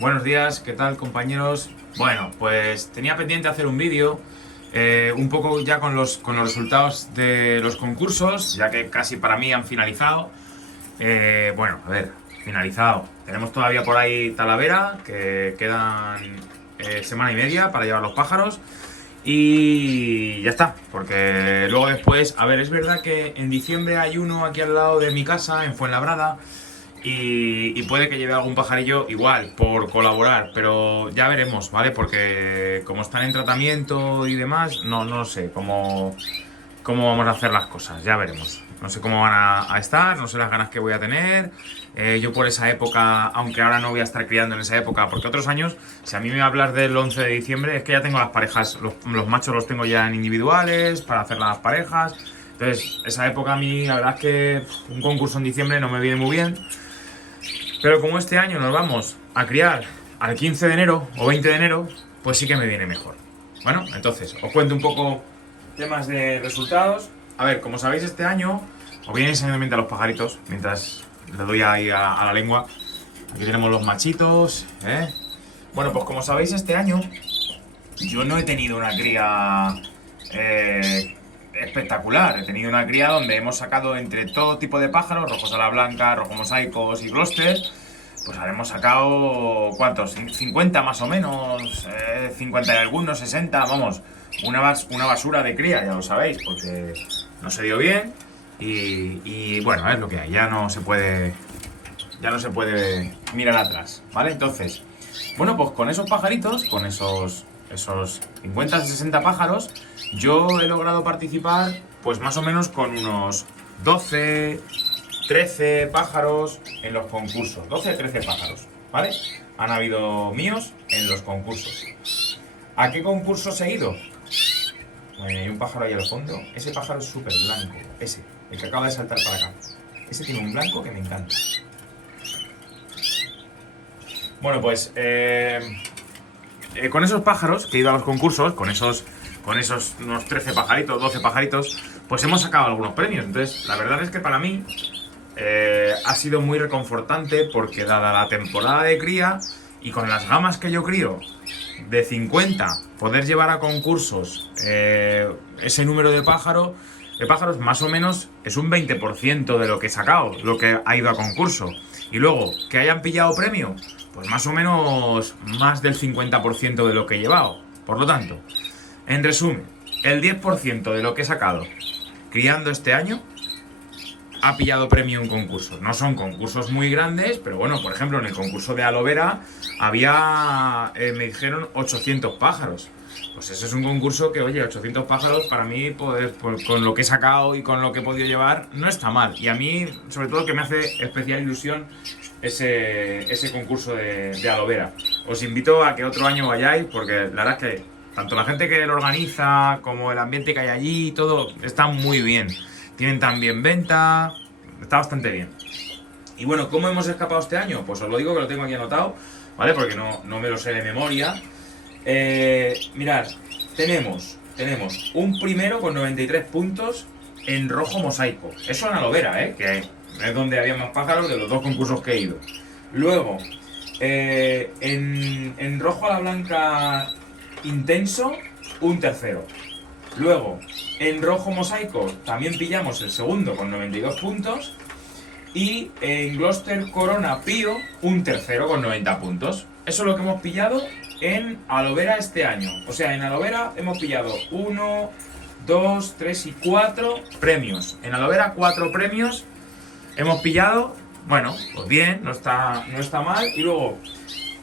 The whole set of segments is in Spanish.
Buenos días, ¿qué tal compañeros? Bueno, pues tenía pendiente hacer un vídeo un poco ya con los resultados de los concursos, ya que casi para mí han finalizado. Bueno, a ver, finalizado. Tenemos todavía por ahí Talavera, que quedan semana y media para llevar los pájaros. Y ya está, porque luego después, a ver, es verdad que en diciembre hay uno aquí al lado de mi casa, en Fuenlabrada, y puede que lleve algún pajarillo igual, por colaborar, pero ya veremos, ¿vale? Porque como están en tratamiento y demás, no sé cómo vamos a hacer las cosas, ya veremos. No sé cómo van a estar, no sé las ganas que voy a tener. Yo por esa época, aunque ahora no voy a estar criando en esa época, porque otros años, si a mí me hablas del 11 de diciembre, es que ya tengo las parejas, los machos los tengo ya en individuales, para hacer las parejas. Entonces, esa época a mí, la verdad es que un concurso en diciembre no me viene muy bien. Pero como este año nos vamos a criar al 15 de enero o 20 de enero, pues sí que me viene mejor. Bueno, entonces, os cuento un poco temas de resultados. A ver, como sabéis, este año os voy enseñando a los pajaritos, mientras le doy ahí a la lengua. Aquí tenemos los machitos, ¿eh? Bueno, pues como sabéis, este año yo no he tenido una cría espectacular. He tenido una cría donde hemos sacado entre todo tipo de pájaros, rojos a la blanca, rojos mosaicos y gloucester. Pues habremos sacado, ¿cuántos? 50 más o menos, 50 y algunos, 60, vamos, una basura de cría, ya lo sabéis, porque no se dio bien y bueno, es lo que hay, ya no se puede mirar atrás, ¿vale? Entonces, bueno, pues con esos pajaritos, con esos 50 60 pájaros, yo he logrado participar pues más o menos con unos 12 13 pájaros en los concursos, 12 13 pájaros, ¿vale? Han habido míos en los concursos. ¿A qué concursos he ido? Bueno, hay un pájaro ahí al fondo. Ese pájaro es súper blanco, ese, el que acaba de saltar para acá. Ese tiene un blanco que me encanta. Bueno, pues con esos pájaros que he ido a los concursos, con esos unos 13 pajaritos, 12 pajaritos, pues hemos sacado algunos premios. Entonces, la verdad es que para mí ha sido muy reconfortante porque dada la temporada de cría y con las gamas que yo crío de 50, poder llevar a concursos ese número de pájaros más o menos es un 20% de lo que he sacado, lo que ha ido a concurso. Y luego, que hayan pillado premio, pues más o menos más del 50% de lo que he llevado. Por lo tanto, en resumen, el 10% de lo que he sacado criando este año ha pillado premio en concursos. No son concursos muy grandes, pero bueno, por ejemplo, en el concurso de aloe vera había, me dijeron, 800 pájaros. Pues ese es un concurso que, oye, 800 pájaros para mí, pues, con lo que he sacado y con lo que he podido llevar, no está mal. Y a mí, sobre todo, que me hace especial ilusión ese concurso de aloe vera. Os invito a que otro año vayáis, porque la verdad es que tanto la gente que lo organiza como el ambiente que hay allí, todo está muy bien. Tienen también venta, está bastante bien. Y bueno, ¿cómo hemos escapado este año? Pues os lo digo que lo tengo aquí anotado, ¿vale? Porque no me lo sé de memoria. Mirad, tenemos un primero con 93 puntos en rojo mosaico. Eso en aloe vera, que es donde había más pájaros de los dos concursos que he ido. Luego, en rojo a la blanca intenso, un tercero. Luego, en rojo mosaico también pillamos el segundo con 92 puntos. Y en Gloucester Corona Pío, un tercero con 90 puntos. Eso es lo que hemos pillado en aloe vera este año. O sea, en aloe vera hemos pillado 1, 2, 3 y 4 premios. En aloe vera 4 premios hemos pillado. Bueno, pues bien, no está mal. Y luego,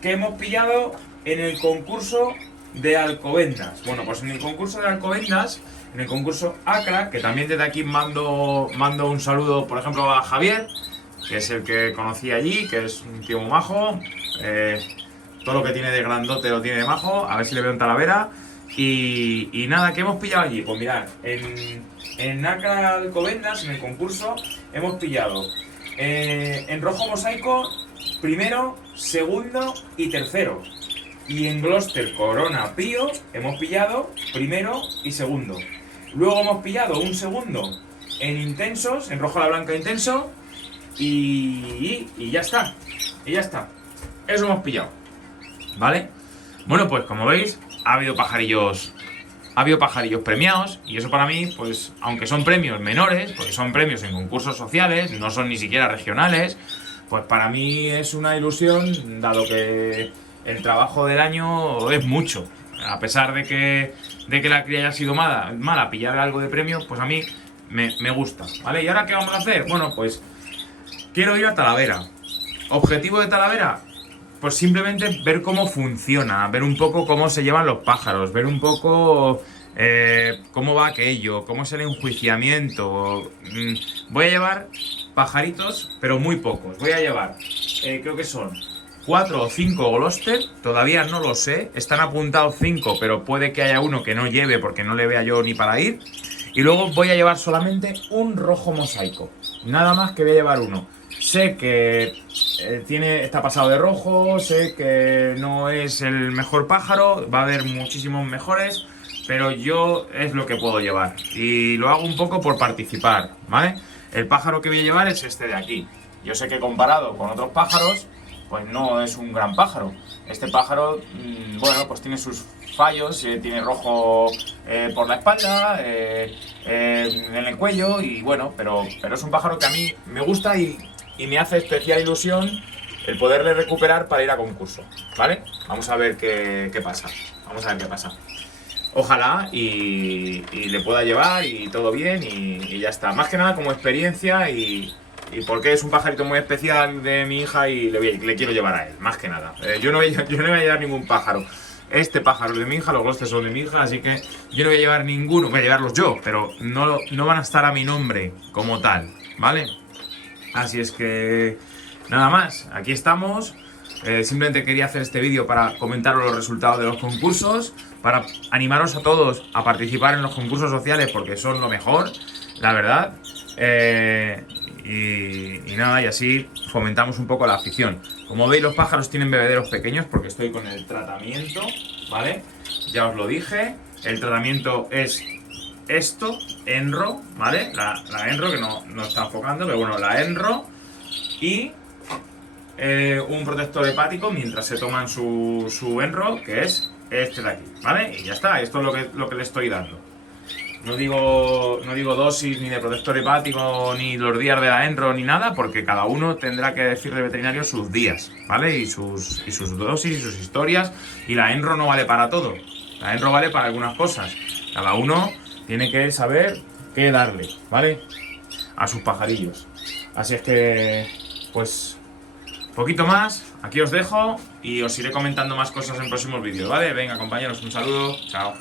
¿qué hemos pillado en el concurso de Alcobendas? Bueno, pues en el concurso de Alcobendas, en el concurso ACRA, que también desde aquí mando un saludo, por ejemplo, a Javier, que es el que conocí allí, que es un tío muy majo. Todo lo que tiene de grandote lo tiene de majo. A ver si le veo en Talavera. Y nada, ¿qué hemos pillado allí? Pues mirad, en ACRA Alcobendas, en el concurso, hemos pillado en rojo mosaico primero, segundo y tercero. Y en Gloucester Corona Pío hemos pillado primero y segundo. Luego hemos pillado un segundo en intensos, en rojo a la blanca intenso. Y ya está. Eso hemos pillado. ¿vale? Bueno, pues como veis, ha habido pajarillos premiados, y eso para mí, pues aunque son premios menores, porque son premios en concursos sociales, no son ni siquiera regionales, pues para mí es una ilusión, dado que el trabajo del año es mucho. A pesar de que la cría haya sido mala, pillar algo de premio, pues a mí me gusta, ¿vale? ¿Y ahora qué vamos a hacer? Bueno, pues quiero ir a Talavera. ¿Objetivo de Talavera? Pues simplemente ver cómo funciona, ver un poco cómo se llevan los pájaros, ver un poco cómo va aquello, cómo es el enjuiciamiento. Voy a llevar pajaritos, pero muy pocos. Voy a llevar, creo que son 4 o 5 Gloucester, todavía no lo sé. Están apuntados 5, pero puede que haya uno que no lleve porque no le vea yo ni para ir. Y luego voy a llevar solamente un rojo mosaico. Nada más que voy a llevar uno. Sé que está pasado de rojo, sé que no es el mejor pájaro, va a haber muchísimos mejores, pero yo es lo que puedo llevar. Y lo hago un poco por participar, ¿vale? El pájaro que voy a llevar es este de aquí. Yo sé que comparado con otros pájaros, pues no es un gran pájaro. Este pájaro, bueno, pues tiene sus fallos, tiene rojo por la espalda, en el cuello, y bueno, pero es un pájaro que a mí me gusta y me hace especial ilusión el poderle recuperar para ir a concurso, ¿vale? Vamos a ver qué pasa. Vamos a ver qué pasa. Ojalá y le pueda llevar y todo bien y ya está. Más que nada como experiencia y porque es un pajarito muy especial de mi hija y le quiero llevar a él, más que nada. Yo no voy a llevar ningún pájaro. Este pájaro es de mi hija, los Gloucester son de mi hija, así que yo no voy a llevar ninguno. Voy a llevarlos yo, pero no van a estar a mi nombre como tal, ¿vale? Así es que nada más, aquí estamos. Simplemente quería hacer este vídeo para comentaros los resultados de los concursos, para animaros a todos a participar en los concursos sociales porque son lo mejor, la verdad. Y nada, y así fomentamos un poco la afición. Como veis, los pájaros tienen bebederos pequeños porque estoy con el tratamiento, ¿vale? Ya os lo dije, el tratamiento es esto, Enro, ¿vale? La Enro, que no está enfocando, pero bueno, la Enro. Y un protector hepático mientras se toman su Enro, que es este de aquí, ¿vale? Y ya está, esto es lo que le estoy dando. No digo dosis ni de protector hepático, ni los días de la Enro, ni nada, porque cada uno tendrá que decirle al veterinario sus días, ¿vale? Y sus dosis y sus historias. Y la Enro no vale para todo. La Enro vale para algunas cosas. Cada uno tiene que saber qué darle, ¿vale? A sus pajarillos. Así es que, pues, poquito más. Aquí os dejo y os iré comentando más cosas en próximos vídeos, ¿vale? Venga, compañeros, un saludo. Chao.